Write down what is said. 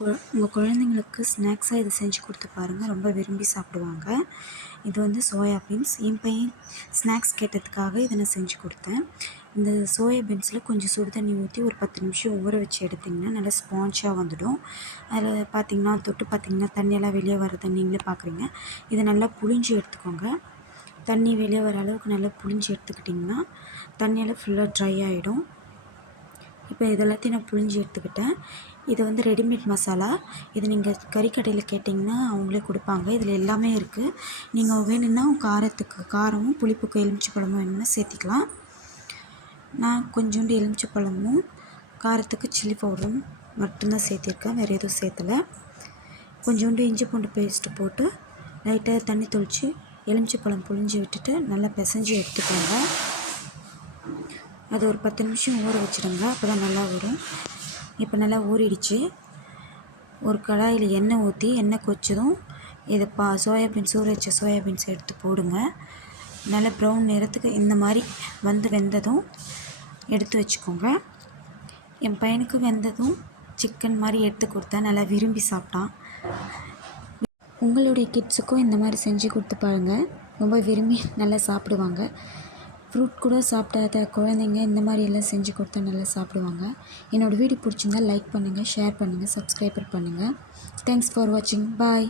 உங்கள் குழந்தைங்களுக்கு ஸ்நாக்ஸாக இதை செஞ்சு கொடுத்து பாருங்கள் ரொம்ப விரும்பி சாப்பிடுவாங்க. இது வந்து சோயா பீன்ஸ் என் பையன் ஸ்நாக்ஸ் கேட்டதுக்காக இதை நான் செஞ்சு கொடுத்தேன். இந்த சோயா பீன்ஸில் கொஞ்சம் சுடு தண்ணி ஊற்றி ஒரு பத்து நிமிஷம் ஊற வச்சு எடுத்திங்கன்னா நல்லா ஸ்பான்ச்சாக வந்துடும். அதில் பார்த்திங்கன்னா தொட்டு பார்த்திங்கன்னா தண்ணியெல்லாம் வெளியே வரதை நீங்களே பார்க்குறீங்க இதை நல்லா புழிஞ்சு எடுத்துக்கோங்க. தண்ணி வெளியே வர அளவுக்கு நல்லா புழிஞ்சு எடுத்துக்கிட்டிங்கன்னா தண்ணியெல்லாம் ஃபுல்லாக ட்ரை ஆகிடும் இப்போ இது எல்லாத்தையும் நான் புழிஞ்சு எடுத்துக்கிட்டேன். இது வந்து ரெடிமேட் மசாலா. இது நீங்கள் கறிக்கடையில் கேட்டிங்கன்னா அவங்களே கொடுப்பாங்க. இதில் எல்லாமே இருக்குது நீங்கள் வேணும்னா காரத்துக்கு காரமும் புளிப்புக்கு எலுமிச்சை பழமும் வேணும்னா சேர்த்திக்கலாம். நான் கொஞ்சோண்டு எலுமிச்சை பழமும் காரத்துக்கு சில்லி பவுடரும் மட்டும்தான் சேர்த்திருக்கேன். வேறு எதுவும் சேர்த்தலை. கொஞ்சோண்டு இஞ்சி பூண்டு பேஸ்ட்டு போட்டு லைட்டாக தண்ணி தொளித்து எலுமிச்சை பழம் புழிஞ்சு விட்டுட்டு நல்லா பிசைஞ்சு எடுத்துக்கோங்க. அது ஒரு பத்து நிமிஷம் ஊற வச்சுடுங்க. அப்போ தான் நல்லா வரும் இப்போ நல்லா ஊறிடுச்சு. ஒரு கடாயில் எண்ணெய் ஊற்றி எண்ணெய் கொச்சதும் இதை பா சோயாபீன்ஸ் ஊற வச்ச சோயாபீன்ஸ் எடுத்து போடுங்க. நல்லா ப்ரௌன் நிறத்துக்கு இந்த மாதிரி வந்து வெந்ததும் எடுத்து வச்சுக்கோங்க. என் பையனுக்கு வெந்ததும் சிக்கன் மாதிரி எடுத்து கொடுத்தேன் நல்லா விரும்பி சாப்பிட்டான். உங்களுடைய கிட்ஸுக்கும் இந்த மாதிரி செஞ்சு கொடுத்து பாருங்கள் ரொம்ப விரும்பி நல்லா சாப்பிடுவாங்க. ஃப்ரூட் கூட சாப்பிடாத குழந்தைங்க இந்த மாதிரி எல்லாம் செஞ்சு கொடுத்தா நல்லா சாப்பிடுவாங்க. என்னோடய வீடியோ பிடிச்சிருந்தா லைக் பண்ணுங்கள் ஷேர் பண்ணுங்கள் சப்ஸ்கிரைபர் பண்ணுங்கள் தேங்க்ஸ் ஃபார் வாட்சிங் பாய்